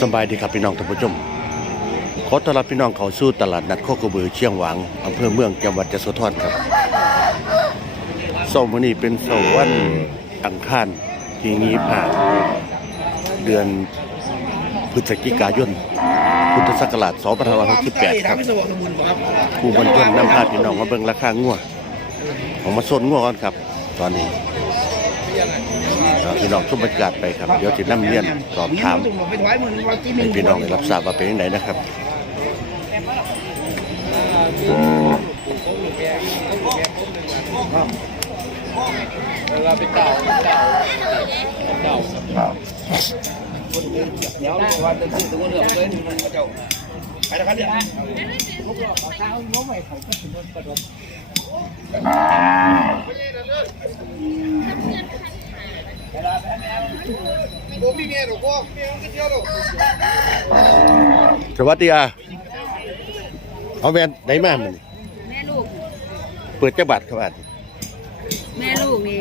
สบายดีครับพี่น้องท่านผู้ชม ขอต้อนรับพี่น้องเข้าสู่ตลาดนัดโคกระบือเชียงหวางอำเภอเมืองจังหวัดยโสธรครับเสาร์มื้อนี้เป็นเสาร์วันอังคารที่นี้ผ่านเดือนพฤศจิกายน พุทธศักราช2568ครับครูบนต้นนำพาพี่น้องมาเบิ่งราคางัวของมาสนงัวก่อนครับ ตอนนี้ พี่น้องชมบรรยากาศไปครับเดี๋ยวจะนำเรียนสอบถามให้พี่น้องได้รับทราบว่าเป็นยังไงนะครับเราไปเก่าเก่าเก่าเดี๋ยววันจะพูดถึงเรื่องเลยมันมาเจ้าไปนะครับเนี่ยผมมีเมียหรอกพ่อเมียมันก็เที่ยวหรอก สวัสดีอะเอาแมนไหนมามันนี่แม่ลูก เปิดจักบาทครับอาดแม่ลูกนี่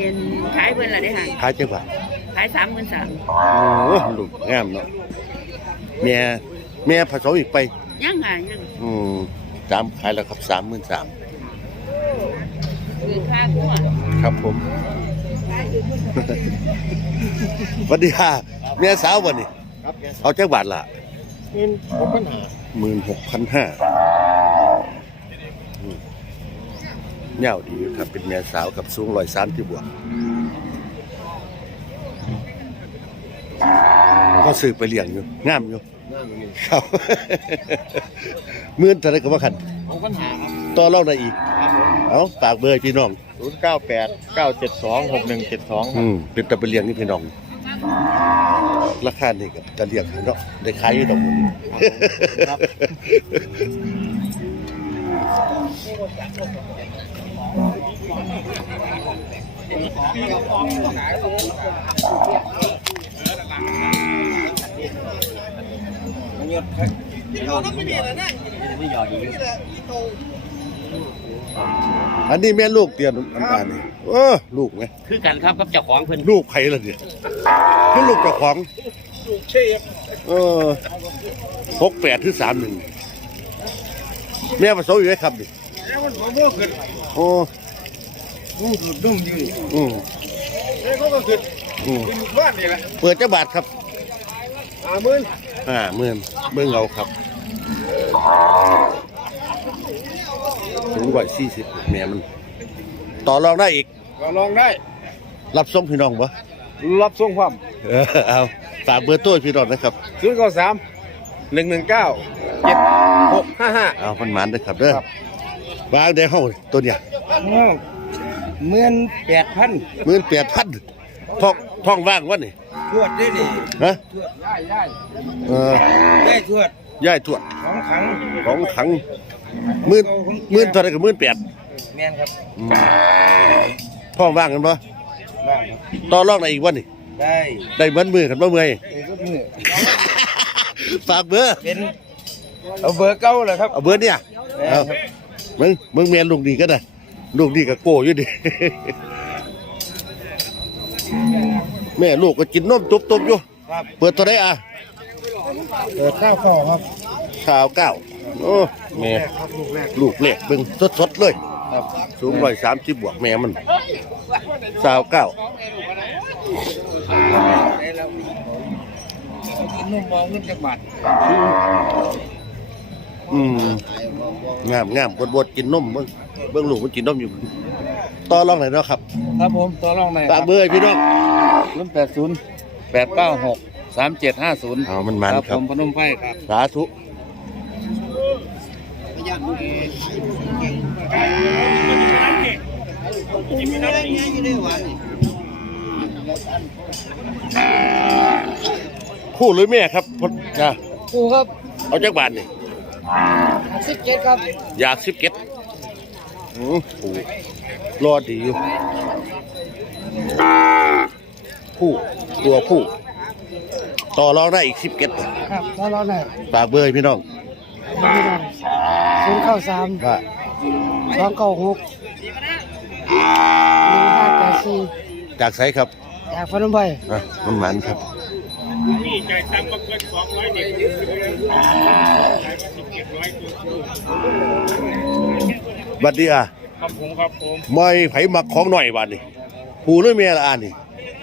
ขายเพิ่นละได้อค่ะขายจักบาทขายสามหมื่นสามโอ้ลูกงามเนาะเมียเมียผสมอีกไป ยังค่ะยังอืมสามขายแล้วครับสามหมื่นสามคือค่าขั้วครับผม สวัสดีค่ะเมียสาววันนี้ครับแกเอาจักบาทละเงินผมปัญหาหมื่นหกพันห้าเงาดีอยู่ครับเป็นเมียสาวกับสูงร้อยสามที่บวกก็ซื้อไปเลี้ยงอยู่งามอยู่หน้ามันครับหมื่นเท่าไรก็ว่าคันผมปัญหาครับต่อเล่าได้อีก เอาฝากเบอร์พี่น้อง ศูนย์เก้าแปดเก้าเจ็ดสองหกหนึ่งเจ็ดสองอืมเป็นตะไปเลี้ยงนี่พี่น้อง ราคานี่ก็จะเลี้ยงให้เนาะได้ขายอยู่ดอกมัน ครับอั นนี้แม่ลูกเตียนอันตานี่เออลูกไงคือกันครับกับเจ้าของเพิ่นลูกไผล่ะเนี่ยคือลูกเจ้าของเชี่ยเออหกแปดถึงสามหนึ่งแม่ผสมอยู่ไหมครับนี่แล้วมันผมก็เกิดโอ้ดูดูดุ้งอยู่นี่อืมแล้วเขาก็เกิดอืมเป็นบ้านนี่แหละเปิดเจ้าบาทครับอ่ามื่นอ่าเมื่อนเบิ่งเอาครับ สูงกว่าสี่สิบแม่มัน ต่อรองได้อีก ก็ลองได้ รับส่งพี่น้องปะรับส่งความเออเอาฝากเบอร์โต้ให้พี่น้องนะครับ ศูนย์เก้าสามหนึ่งหนึ่งเก้าเจ็ดหกห้าห้า เอาพันหมันนะครับเด้อวางได้ห้องตัวเนี้ยเมื่อนแปดพันหมื่นแปดพันท้องท้องว่างวะนี่ทวดได้ดิฮะทวดได้ได้เออได้ทวดย่ายทวดของขังของขัง หมื่นหมื่นเท่าไหรกับหมื่นแปดแม่นครับท้องว่างกันปะได้ครับต่อรองได้อีกวันนี่ได้ได้เหมือนมือกันบ่เมื่อยเอ้ยก็มือฝากเบอร์ เป็นเอาเบอร์เก้าเลยครับเอาเบอร์เนี่ยแม่เอานครับมึงมึงเมียนลูกดีก็ได้ลูกดีกับโก้อยู่ดิ แม่ลูกก็กินนมตุบๆอยู่ ครับเปิดตัวได้อะเปิดข้าวข้อครับชาวเก้า โอ้แม่ครับลูกแรกลูกเล็กเบิ่งสดๆเลยครับสูงร้อยสามสิบบวกแม่มันชาวเก้ากินนมมองเงินจักบาทอืมงามงามบดบดกินนมเบิ่งเบิ่งลูกมันกินนมอยู่ต่อรองไหนอยเนาะครับ ครับผมตัวรองไหนฝากเบอร์ให้พี่น้องรุ่นแปดศูนย์แปดเก้าหกสามเจ็ดห้าศูนย์เอามันมันครับครัผบมพนมไพรครับ สาธุ คู่หรือแม่ครับพดจ้ากูครับเอาจักบาทนี่สิบเจ็ดครับอยากสิบเก็ดอือคู่รอดีอยู่คู่ตัวคู่ต่อรองได้อีกสิบเก็ดครับตัวรองไหนฝากเบอร์ให้พี่น้อง ศูนย์เก้าสามว่าสองเก้าหกหนึ่งห้าแปดสี่จากไสครับจากพนมไพรอะมันหมันครับนี่ใจตั้งมาเกินสองร้อยเด็กขายมาสิบเจ็ดร้อยตัวบัดดีอะครับผมครับผมไม่ไผมักของหน่อยบาดนี่ผู้หรือแม่ละอ่านนี่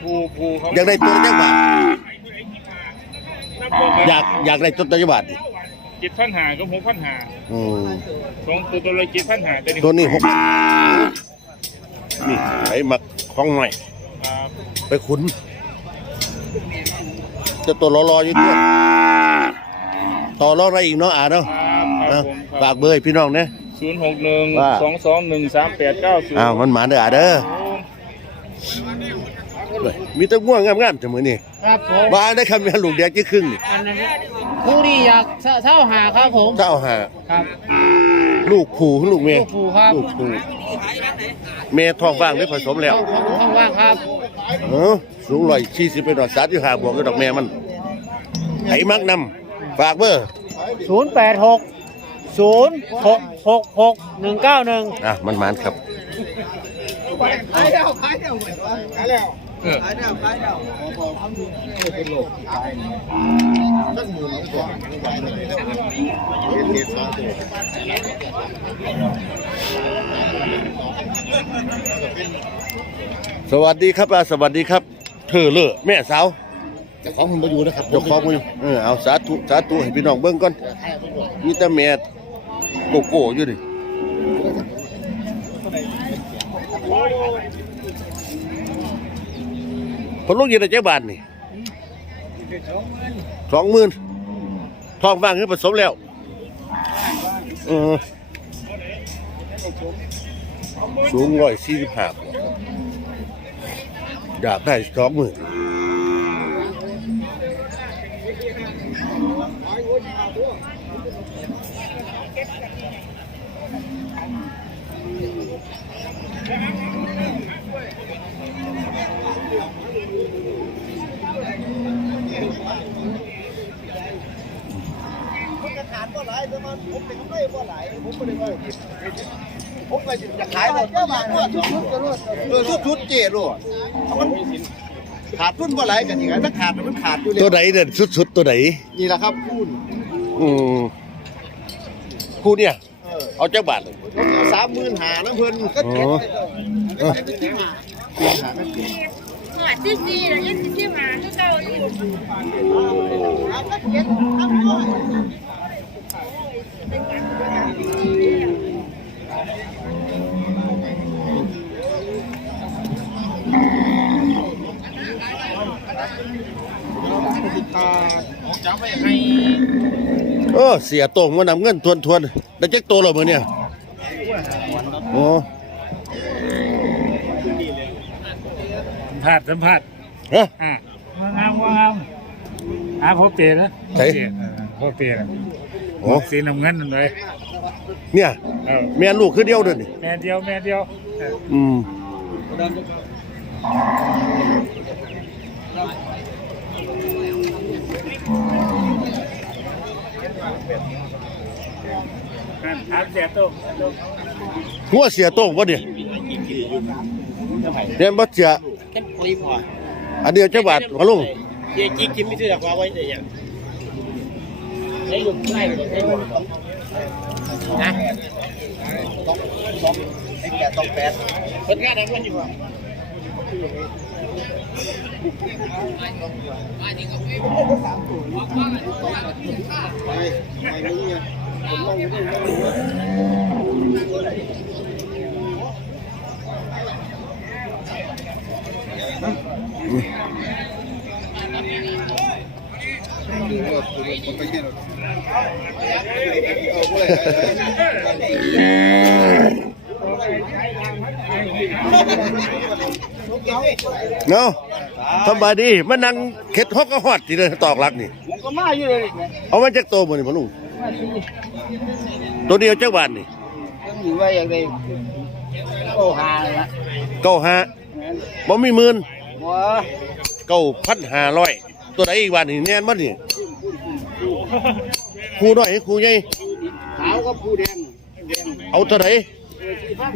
ภูภูครับอยากได้ตัวละจักบาทน้ำบ่อยากอยากได้ตัวละจักบาทนี่ เจ็ดพันหาก็หกพันหาอืมสองตัวตัวละเจ็ดพันหาแต่นี่ตัวนี้หกพันนี่ไผมักของหน่อย ครับไปขุนจะตัวรอๆอยู่ตัวต่อรองอะไรอีกเนาะอ่าเนาะครับครัอะบผมคฝารับกเบอร์ให้พี่น้องเนี่ย ศูนย์หกหนึ่งว่า สองสองหนึ่งสามแปดเก้าศูนย์อ้าวมันหมาเด้ออ่าเด้อ เว้ยมีแตะง่วงงามๆจังมื้อนี้ครับผมบ้านได้คำแม่ลูกเดียวจะครึ่งนี่อันนั้นผู้ที่อยากเช่าหาครับผมเจ้าหาครับ ลูกผู้ลูกเมลูกผูครับลูกผู้เมท้องว่างหรือผสมแล้วห้องห้องว่างครับเออสูงร้อยสี่สิบเป็นดอกสามที่หาบวกกับดอกแม่มันไห้มักนำฝากเบอร์ศูนย์แปดหกศูนย์หกหกหกหนึ่งเก้าหนึ่งอะมันมันครับ สวัสดีครับอะสวัสดีครับ เธอเลอะแม่สาวแต่ของผมมาอยู่นะครับเจ้าของมือเออเอาสาธุสาธุให้พี่น้องเบิ่งก่อนมีแต่แม่โกโก้อยู่ดิ พอลูกยืนในเจ้าบานนี่สองหมื่นทองบ้างคือผสมแล้วเออสูงร้อยสี่สิบห้าอยากได้สองหมื่น ผมก็จะขายหมดก็มาเออชุดชุดเจ๊รู้มันขาดทุนบ่ไหลกันอีกถ้าขาดมันขาดอยู่เลยตัวไหนเด่นสุดๆตัวไหนนี่แหละครับคุณอืมคู่เนี่ยเออเจักบาทเลยสามหมื่นหานะเพลินก็อ๋เก็บไปเลยเออหาซีซีแล้วยังซีซีมาคือเก่าอยู่ เออเสียโตรงมานำเงินทวนทวนๆได้จักโตแล้วมื้อเนี่ยโอ้สัมภาษณ์สัมภาษณ์ฮะอะว่างามว่างามอะพ่อเปรตนะใช่พ่อเปรตนะโอ้สีน้ำเงินนั่นเลย เนี่ย เออแม่ลูกคือเดียวเด้อนี่แม่เดียวแม่เดียวเอออืมนั่นถามเสียโต้งหัวเสียโตรงบ่เนี่ยเรียนบ่เสียเป็นปริพออันเดียวจักบาทมาลุงเยี่ยจิกกินไม่ซื้อหรอกว่าไว้แต่ยังได้หยุดไล่ได้หยุด นะไอ้แปดต้องแปดคนงานได้มันอยู่อะไม่ไม่มีไงผมลองอยู่ด้วยผมไป เที่ยวเนาะสบายดีมานั่งเข็ดฮอกก็ฮอดที่เด้อตอกหลักนี่ผมก็มาอยู่เลยเอามาจากโตบ่นี่มาลุงตัวเดียวจักบาทนี่ยังอยู่ว่าอย่างไรโอ้หาเลยละเก้าห้าบ่มีหมื่นว้าเก้าพันห้าร้อยตัวไหนอีกบาทนี่แน่นบ่นี่ครูน้อยครูใหญ่ ขาวกับผู้แดงเอาเท่าไหร่เออสี่พัน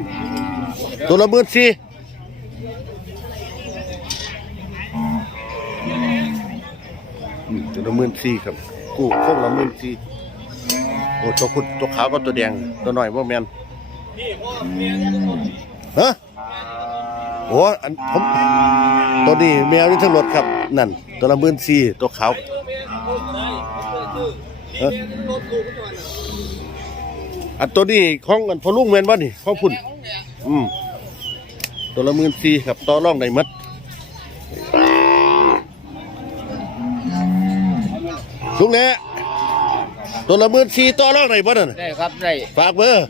ตัวละหมื่นสี่อืมตัวละหมื่นสี่ครับ กู้คงละหมื่นสี่โอ้ตัวขุดตัวขาวก็ตัวแดงตัวน้อยว่าแมนฮะโอ้อันผมตัวนี้แมวนี่ทั้งรถครับ นั่น ตัวละหมื่นสี่ตัวขาวเอ้อ อันตัวนี้ของอันพอลุงแมนบ่นี่ของพุ่น อืมตัวละหมื่นสี่ครับต่อรองได้หมัดลุงแหน่ตัวละหมื่นสี่ต่อรองไหนบ่นั่นได้ครับได้ฝากเบอร์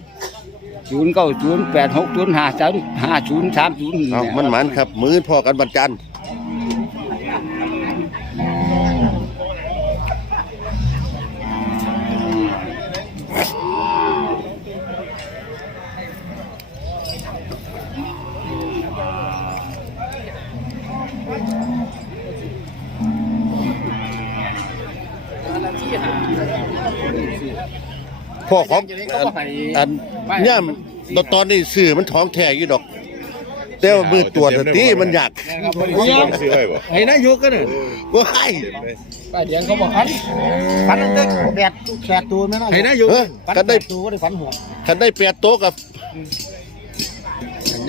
ศูนย์เก้าศูนย์แปดหกศูนย์ห้าสามห้าศูนย์สามศูนย์เอามันหมันครับ มือพอกันบันจันทร์ พ่อของอันอันย่ำตอนนี้สื่อมันท้องแท้อยู่ดอก แต่ว่ามือตรวจน่ะตีมันยากซื้อไว้บ่ไอ้นายกกันเนี่ยว้ายป้าเดียงเขาบอกพันพันตั้งแต่แปดแปดตัวไม่น่าไอ้นายกเอ้อกันได้ตัวก็ได้พันหัวคันได้แปดโต๊ะกับ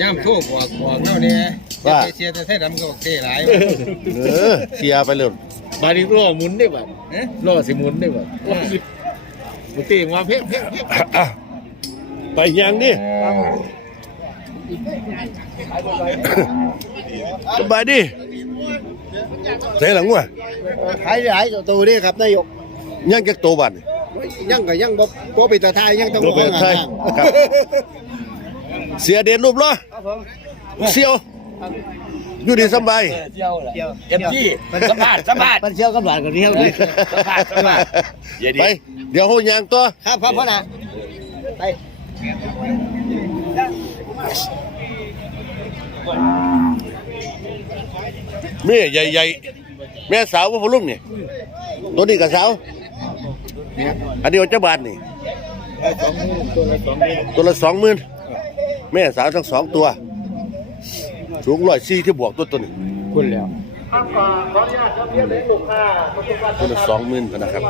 ย่ำโชคบอกบอกเท่านี้ว่าเสียแต่ไทยดำก็บอกเท่หลายเออเสียไปเลย บาดนี้ล้อหมุนได้บ่ล้อสิหมุนได้บ่มุตีมาเพ่เพ่เพ่ไปยังดิสบายดิเสียหลังวะขายหลายตัวนี่ครับนายกยังจักโตวบัดนี่ยังก็ยังบ่บ่เป็นตาทายยังต้องรูปเป็นไทยครับเสียเด่นรูปเหรอเสียว อยู่ดีสำบายเที่ยวแหละเอฟซีสัมภาษณ์สัมภาษณ์มันเที่ยวกับหลานก็เที่ยวเลยสัมภาษณ์สัมภาษณ์ไปเดี๋ยวเฮายางตัวครับครับพ่อนะไปแม่ใหญ่ๆแม่สาวว่าพอลุงนี่ตัวนี้กับสาวอันนี้เอาเจ้าบาทนี่ตัวละสองหมื่นแม่สาวทั้งสองตัว สูงร้อยสี่ที่บวกตัวตัวนี้คุณแล้วตัวละสองหมื่นนะครับ